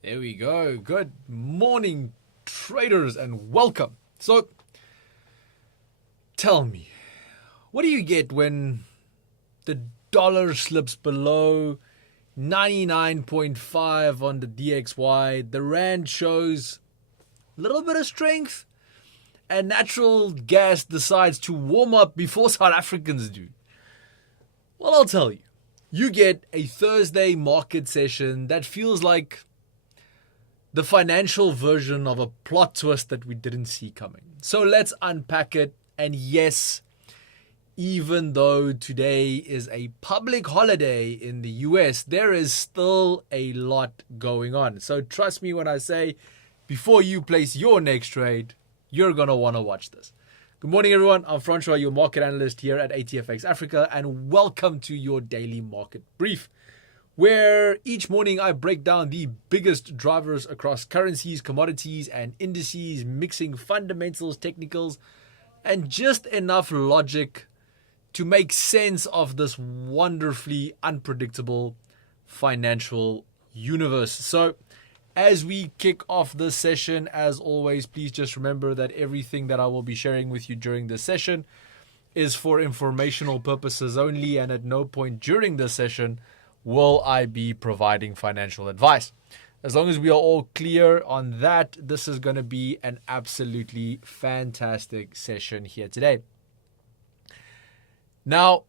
There we go. Good morning, traders, and welcome. So, tell me, what do you get when the dollar slips below 99.5 on the DXY? The rand shows a little bit of strength, and natural gas decides to warm up before South Africans do. Well, I'll tell you. You get a Thursday market session that feels like the financial version of a plot twist that we didn't see coming. So let's unpack it. And yes, even though today is a public holiday in the US, there is still a lot going on. So trust me when I say, before you place your next trade, you're going to want to watch this. Good morning, everyone. I'm Francois, your market analyst here at ATFX Africa, and welcome to your daily market brief, where each morning I break down the biggest drivers across currencies, commodities, and indices, mixing fundamentals, technicals, and just enough logic to make sense of this wonderfully unpredictable financial universe. So, as we kick off this session, as always, please just remember that everything that I will be sharing with you during this session is for informational purposes only, and at no point during this session will I be providing financial advice. As long as we are all clear on that, this is going to be an absolutely fantastic session here today. Now,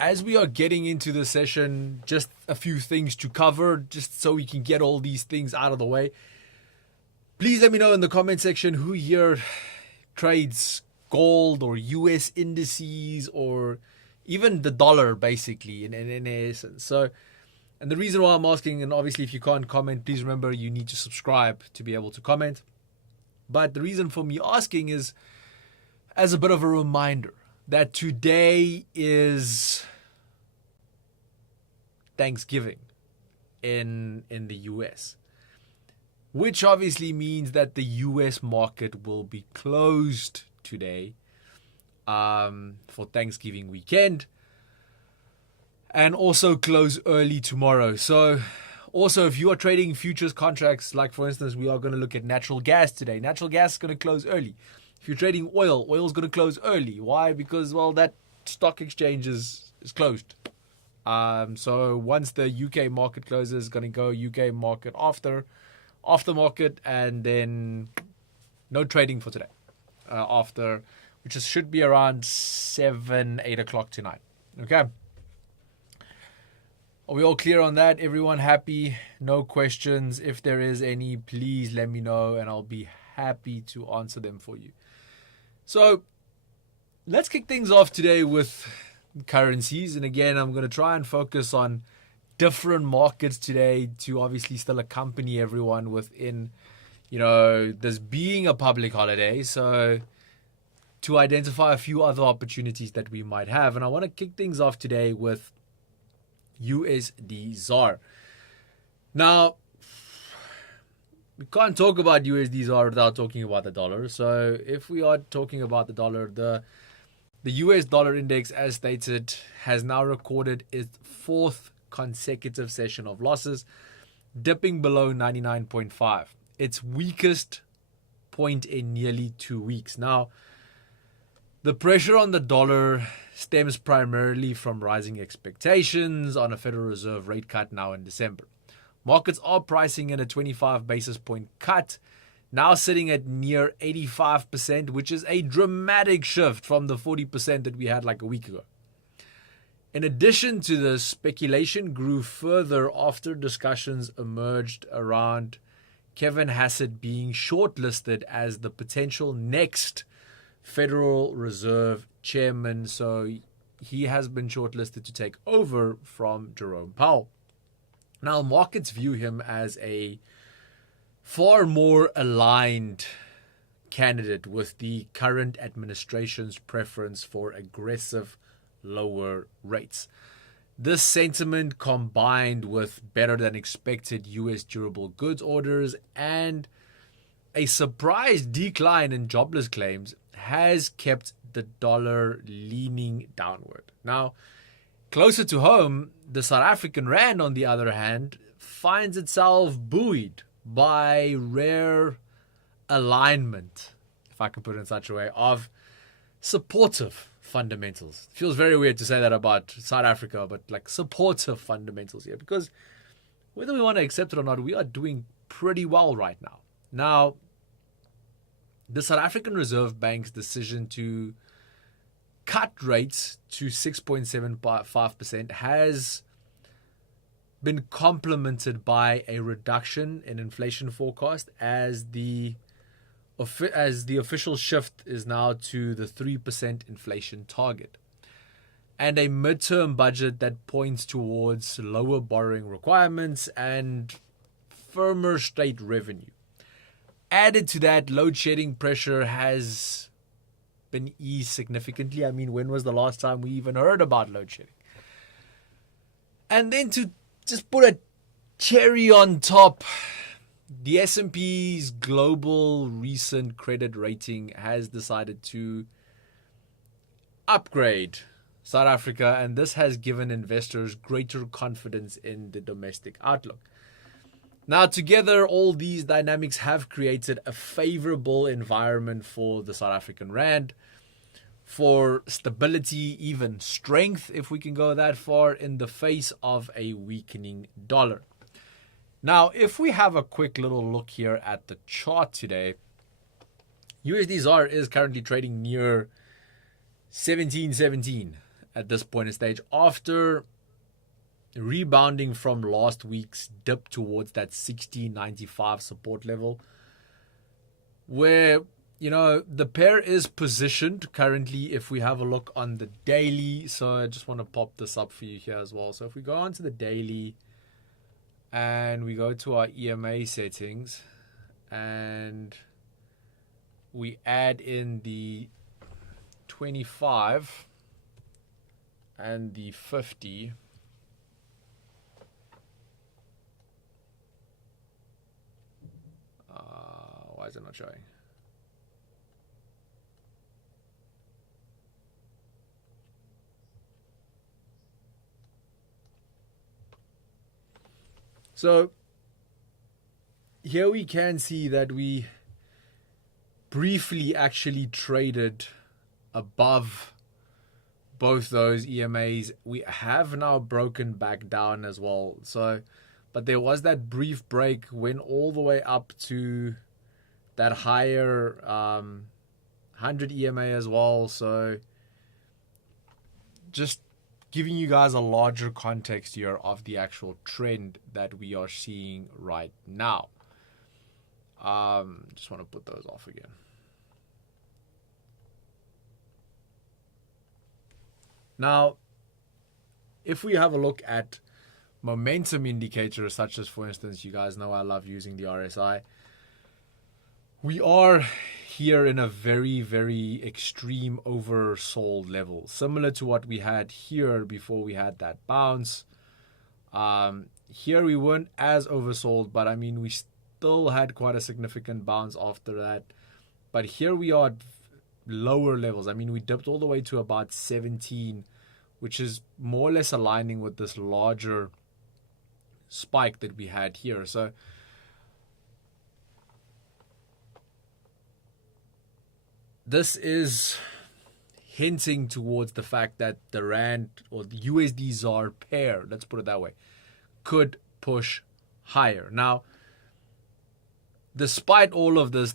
as we are getting into the session, just a few things to cover, just so we can get all these things out of the way. Please let me know in the comment section who here trades gold or US indices or even the dollar, basically, in essence. So, and the reason why I'm asking, and obviously if you can't comment, please remember you need to subscribe to be able to comment. But the reason for me asking is as a bit of a reminder that today is Thanksgiving in the US, which obviously means that the US market will be closed today for Thanksgiving weekend, and also close early tomorrow. So also, if you are trading futures contracts, like for instance, we are going to look at natural gas today. Natural gas is going to close early. If you're trading oil, oil is going to close early. Why? Because, well, that stock exchange is closed. So once the UK market closes, it's going to go UK market after market, and then no trading for today. After, which should be around 7, 8 o'clock tonight. Okay. Are we all clear on that? Everyone happy? No questions? If there is any, please let me know and I'll be happy to answer them for you. So let's kick things off today with currencies. And again, I'm going to try and focus on different markets today to obviously still accompany everyone within, this being a public holiday. So to identify a few other opportunities that we might have. And I want to kick things off today with USD ZAR. Now, we can't talk about USD ZAR without talking about the dollar. So if we are talking about the dollar, the US dollar index, as stated, has now recorded its fourth consecutive session of losses, dipping below 99.5, its weakest point in nearly 2 weeks. Now, the pressure on the dollar stems primarily from rising expectations on a Federal Reserve rate cut now in December. Markets are pricing in a 25 basis point cut, now sitting at near 85%, which is a dramatic shift from the 40% that we had like a week ago. In addition to this, speculation grew further after discussions emerged around Kevin Hassett being shortlisted as the potential next Federal Reserve chairman. So he has been shortlisted to take over from Jerome Powell. Now, markets view him as a far more aligned candidate with the current administration's preference for aggressive lower rates. This sentiment, combined with better than expected US durable goods orders and a surprise decline in jobless claims, has kept the dollar leaning downward. Now, closer to home, the South African rand, on the other hand, finds itself buoyed by rare alignment, if I can put it in such a way, of supportive fundamentals. It feels very weird to say that about South Africa, but like supportive fundamentals here, because whether we want to accept it or not, we are doing pretty well right now. Now, the South African Reserve Bank's decision to cut rates to 6.75% has been complemented by a reduction in inflation forecast as the official shift is now to the 3% inflation target, and a midterm budget that points towards lower borrowing requirements and firmer state revenue. Added to that, load shedding pressure has been eased significantly. I mean, when was the last time we even heard about load shedding? And then to just put a cherry on top, the S&P's global recent credit rating has decided to upgrade South Africa, and this has given investors greater confidence in the domestic outlook. Now, together, all these dynamics have created a favorable environment for the South African rand, for stability, even strength, if we can go that far, in the face of a weakening dollar. Now, if we have a quick little look here at the chart today, USD-ZAR is currently trading near 1717 at this point in stage, after rebounding from last week's dip towards that 1695 support level, where, you know, the pair is positioned currently. If we have a look on the daily, so I just want to pop this up for you here as well. So if we go onto the daily and we go to our EMA settings and we add in the 25 and the 50, why is it not showing? So here we can see that we briefly actually traded above both those EMAs. We have now broken back down as well. So, but there was that brief break, went all the way up to that higher 100 EMA as well. So just giving you guys a larger context here of the actual trend that we are seeing right now. Just want to put those off again. Now, if we have a look at momentum indicators, such as, for instance, you guys know I love using the RSI. We are here in a very, very extreme oversold level, similar to what we had here before we had that bounce. Here we weren't as oversold, but I mean, we still had quite a significant bounce after that. But here we are at lower levels. I mean, we dipped all the way to about 17, which is more or less aligning with this larger spike that we had here. So this is hinting towards the fact that the rand or the USD-ZAR pair, let's put it that way, could push higher. Now, despite all of this,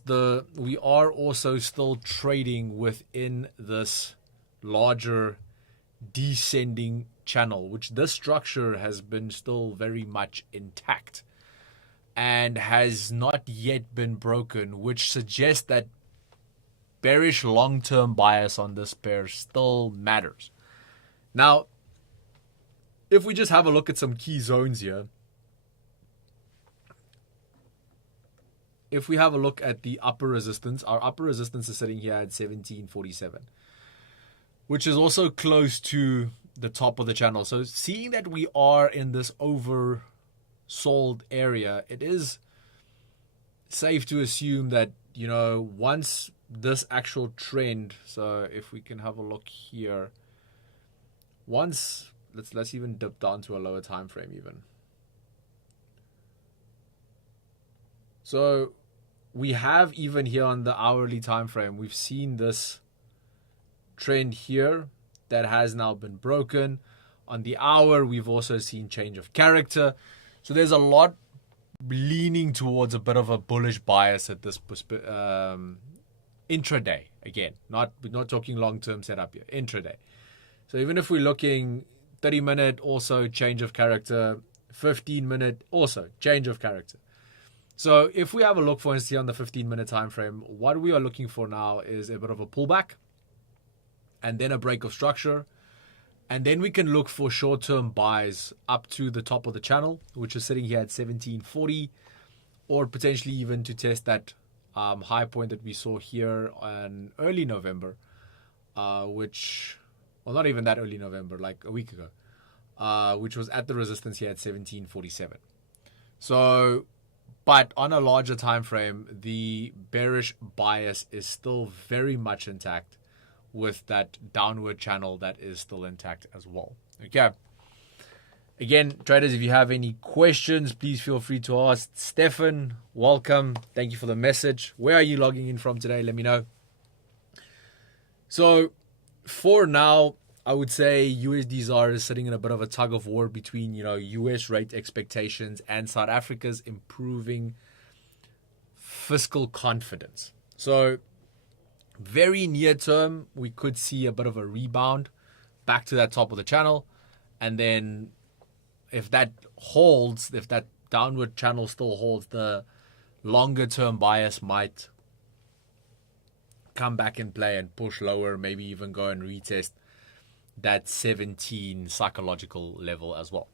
we are also still trading within this larger descending channel, which this structure has been still very much intact and has not yet been broken, which suggests that bearish long-term bias on this pair still matters. Now, if we just have a look at some key zones here, if we have a look at the upper resistance, our upper resistance is sitting here at 1747, which is also close to the top of the channel. So seeing that we are in this oversold area, it is safe to assume that, you know, once this actual trend, so if we can have a look here, once let's even dip down to a lower time frame even. So we have, even here on the hourly time frame, we've seen this trend here that has now been broken. On the hour, we've also seen change of character. So there's a lot leaning towards a bit of a bullish bias at this intraday. Again, we're not talking long-term setup here, intraday. So even if we're looking 30-minute, also change of character, 15-minute, also change of character. So if we have a look, for instance, on the 15-minute time frame, what we are looking for now is a bit of a pullback and then a break of structure. And then we can look for short-term buys up to the top of the channel, which is sitting here at 1740, or potentially even to test that high point that we saw here in early November, not even that early November, like a week ago, which was at the resistance here at 1747. So, but on a larger time frame, the bearish bias is still very much intact, with that downward channel that is still intact as well. Okay. Again, traders, if you have any questions, please feel free to ask. Stefan, welcome. Thank you for the message. Where are you logging in from today? Let me know. So for now, I would say USD ZAR is sitting in a bit of a tug of war between, US rate expectations and South Africa's improving fiscal confidence. So very near term, we could see a bit of a rebound back to that top of the channel. And then if that holds, if that downward channel still holds, the longer term bias might come back in play and push lower, maybe even go and retest that 17 psychological level as well.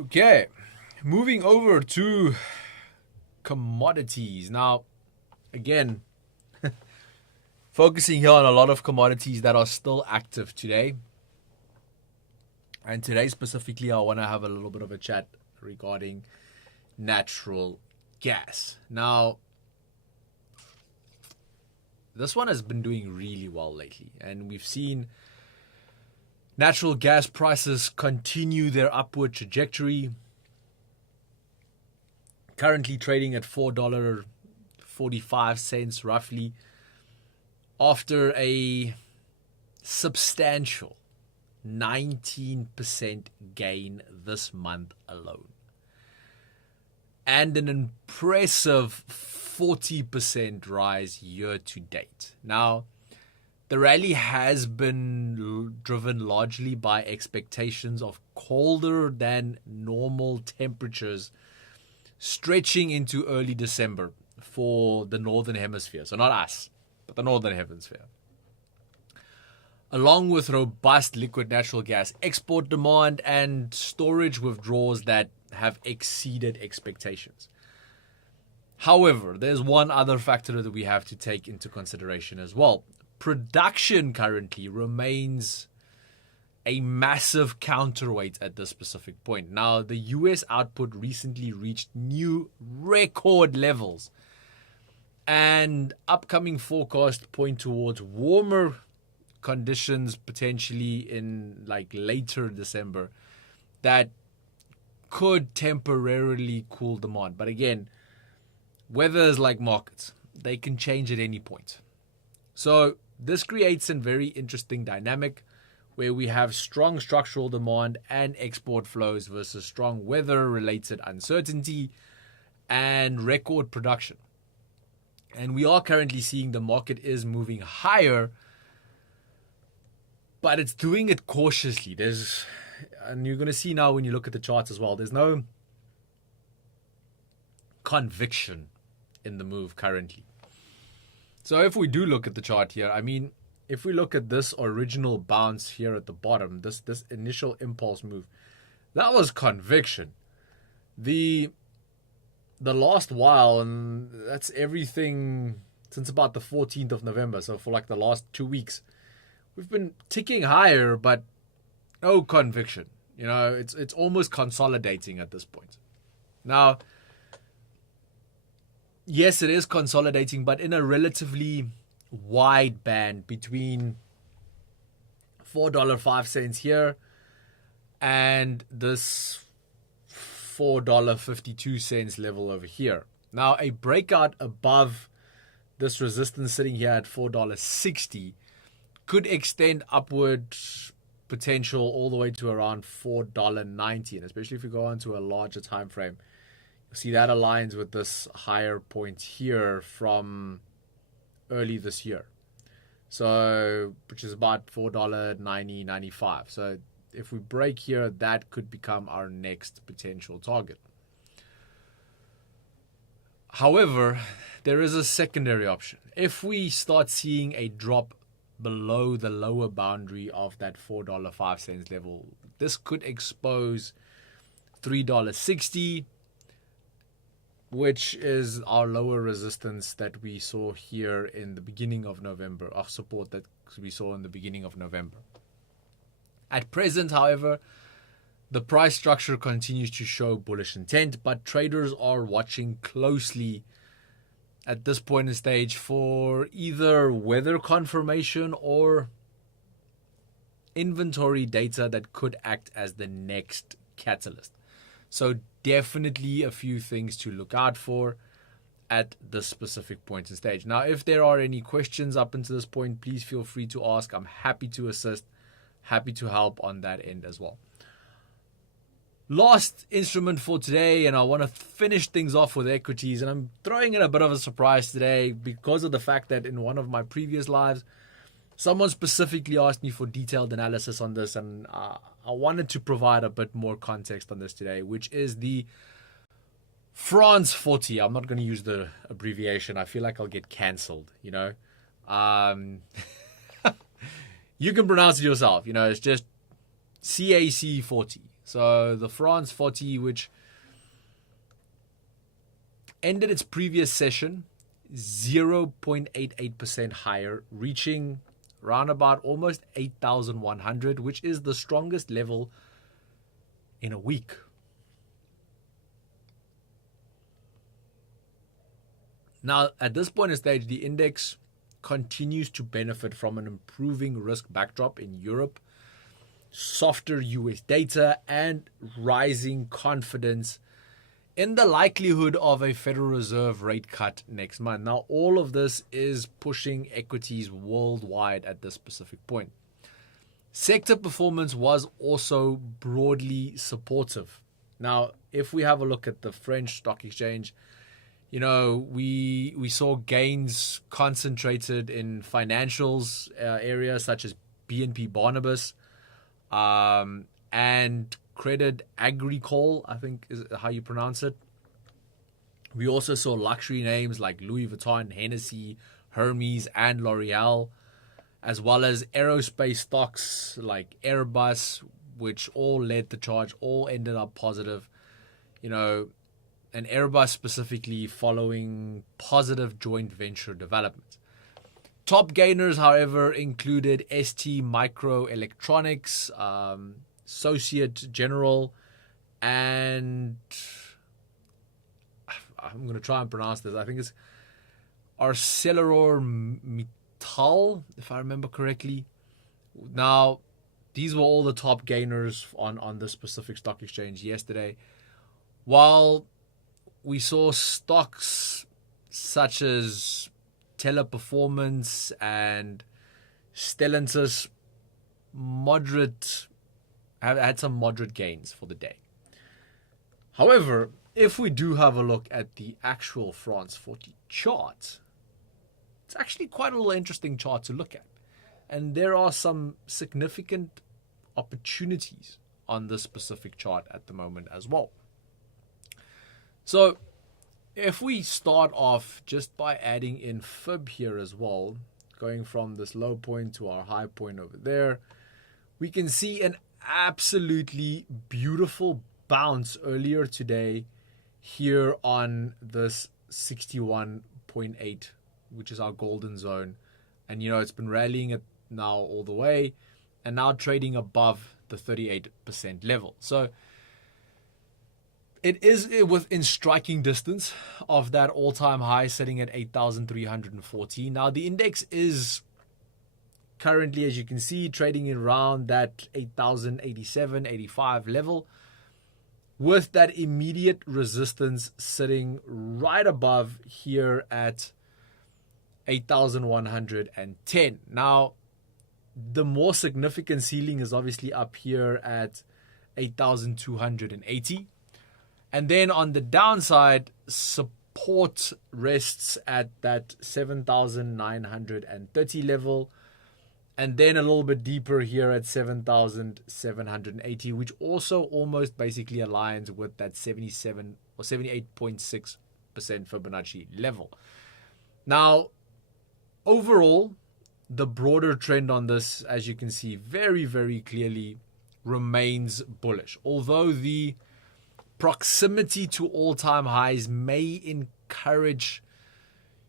Okay, moving over to commodities. Now, again, focusing here on a lot of commodities that are still active today. And today specifically, I want to have a little bit of a chat regarding natural gas. Now, this one has been doing really well lately, and we've seen natural gas prices continue their upward trajectory. Currently trading at $4.45 roughly, after a substantial 19% gain this month alone, and an impressive 40% rise year to date. Now, the rally has been driven largely by expectations of colder than normal temperatures stretching into early December for the Northern Hemisphere. So not us, but the Northern Hemisphere. Along with robust liquid natural gas export demand and storage withdrawals that have exceeded expectations. However, there's one other factor that we have to take into consideration as well. Production currently remains a massive counterweight at this specific point. Now, the US output recently reached new record levels, and upcoming forecasts point towards warmer conditions potentially in later December that could temporarily cool demand. But again, weather is like markets. They can change at any point. So this creates a very interesting dynamic where we have strong structural demand and export flows versus strong weather-related uncertainty and record production. And we are currently seeing the market is moving higher, but it's doing it cautiously. And you're going to see now when you look at the charts as well, there's no conviction in the move currently. So if we do look at the chart here, if we look at this original bounce here at the bottom, this initial impulse move, that was conviction. The last while, and that's everything since about the 14th of November, so for the last 2 weeks, we've been ticking higher, but no conviction. It's almost consolidating at this point. Now, yes, it is consolidating, but in a relatively wide band between $4.05 here, and this $4.52 level over here. Now, a breakout above this resistance sitting here at $4.60 could extend upward potential all the way to around $4.90, and especially if you go onto a larger time frame, you'll see that aligns with this higher point here from early this year. So, which is about $4.90, 95. So if we break here, that could become our next potential target. However, there is a secondary option. If we start seeing a drop below the lower boundary of that $4.05 level, this could expose $3.60, which is our lower resistance that we saw here in the beginning of November, our support that we saw in the beginning of November. At present, however, the price structure continues to show bullish intent, but traders are watching closely at this point in stage for either weather confirmation or inventory data that could act as the next catalyst. So definitely a few things to look out for at this specific point in stage. Now, if there are any questions up until this point, please feel free to ask. I'm happy to assist, happy to help on that end as well. Last instrument for today, and I want to finish things off with equities, and I'm throwing in a bit of a surprise today because of the fact that in one of my previous lives, someone specifically asked me for detailed analysis on this, and I wanted to provide a bit more context on this today, which is the France 40. I'm not going to use the abbreviation. I feel like I'll get cancelled, you know. You can pronounce it yourself, you know, it's just CAC 40. So the France 40, which ended its previous session 0.88% higher, reaching around about almost 8,100, which is the strongest level in a week. Now, at this point in stage, the index continues to benefit from an improving risk backdrop in Europe, softer US data, and rising confidence in the likelihood of a Federal Reserve rate cut next month. Now, all of this is pushing equities worldwide at this specific point. Sector performance was also broadly supportive. Now, if we have a look at the French stock exchange, you know, we saw gains concentrated in financials areas such as BNP Paribas, and Credit Agricole, I think is how you pronounce it. We also saw luxury names like Louis Vuitton, Hennessy, Hermes, and L'Oreal, as well as aerospace stocks like Airbus, which all led the charge, all ended up positive. You know, and Airbus specifically following positive joint venture developments. Top gainers, however, included ST Microelectronics, Societe Generale, and I'm going to try and pronounce this. I think it's ArcelorMittal, if I remember correctly. Now, these were all the top gainers on this specific stock exchange yesterday. While we saw stocks such as Teleperformance and Stellantis had some moderate gains for the day. However, if we do have a look at the actual France 40 chart, it's actually quite a little interesting chart to look at. And there are some significant opportunities on this specific chart at the moment as well. So if we start off just by adding in fib here as well, going from this low point to our high point over there, we can see an absolutely beautiful bounce earlier today here on this 61.8, which is our golden zone. And, you know, it's been rallying it now all the way and now trading above the 38% level. So it is within striking distance of that all-time high sitting at 8,314. Now, the index is currently, as you can see, trading around that 8,087, 85 level, with that immediate resistance sitting right above here at 8,110. Now, the more significant ceiling is obviously up here at 8,280. And then on the downside, support rests at that 7,930 level. And then a little bit deeper here at 7,780, which also almost basically aligns with that 77 or 78.6% Fibonacci level. Now, overall, the broader trend on this, as you can see very, very clearly, remains bullish. Although the proximity to all-time highs may encourage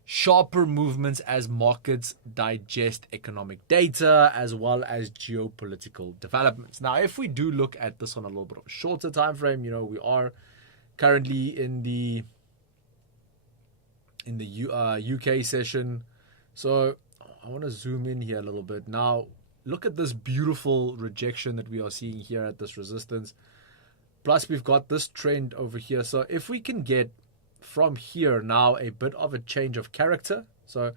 sharper movements as markets digest economic data as well as geopolitical developments. Now, if we do look at this on a little bit of a shorter time frame, we are currently in the UK session. So I want to zoom in here a little bit. Now, look at this beautiful rejection that we are seeing here at this resistance. Plus, we've got this trend over here. So if we can get from here now a bit of a change of character. So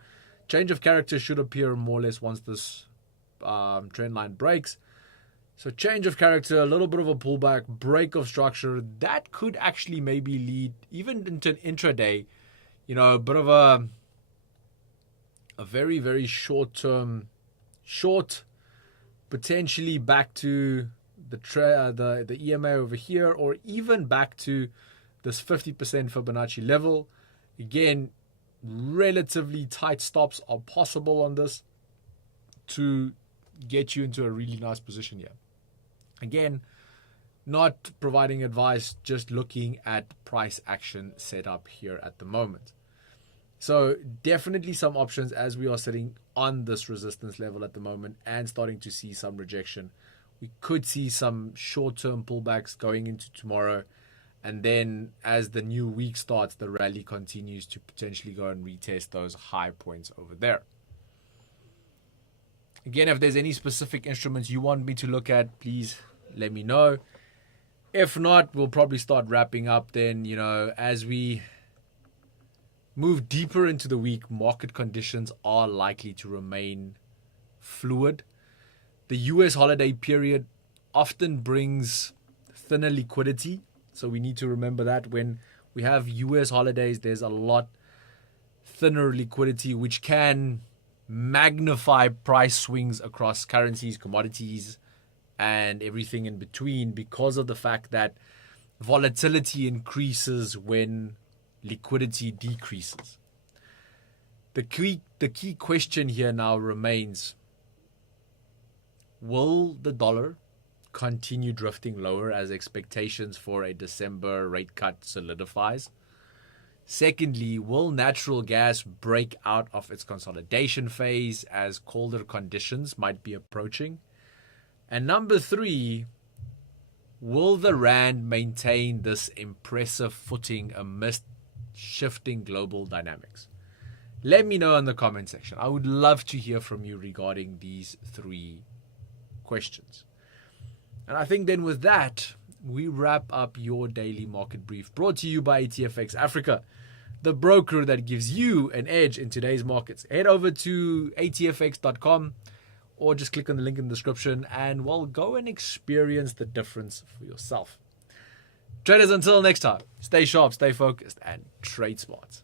change of character should appear more or less once this trend line breaks. So change of character, a little bit of a pullback, break of structure. That could actually maybe lead even into an intraday, a bit of a very, very short-term short, potentially back to the EMA over here, or even back to this 50% Fibonacci level. Again, relatively tight stops are possible on this to get you into a really nice position here. Again, not providing advice, just looking at price action set up here at the moment. So definitely some options as we are sitting on this resistance level at the moment and starting to see some rejection. We could see some short-term pullbacks going into tomorrow. And then as the new week starts, the rally continues to potentially go and retest those high points over there. Again, if there's any specific instruments you want me to look at, please let me know. If not, we'll probably start wrapping up then, as we move deeper into the week, market conditions are likely to remain fluid. The US holiday period often brings thinner liquidity. So we need to remember that when we have US holidays, there's a lot thinner liquidity, which can magnify price swings across currencies, commodities, and everything in between because of the fact that volatility increases when liquidity decreases. The key question here now remains, will the dollar continue drifting lower as expectations for a December rate cut solidifies? Secondly, will natural gas break out of its consolidation phase as colder conditions might be approaching? And number three, will the rand maintain this impressive footing amidst shifting global dynamics? Let me know in the comment section. I would love to hear from you regarding these three questions. And I think then with that, we wrap up your daily market brief brought to you by ATFX Africa, the broker that gives you an edge in today's markets. Head over to atfx.com or just click on the link in the description and go and experience the difference for yourself. Traders, until next time, stay sharp, stay focused, and trade smart.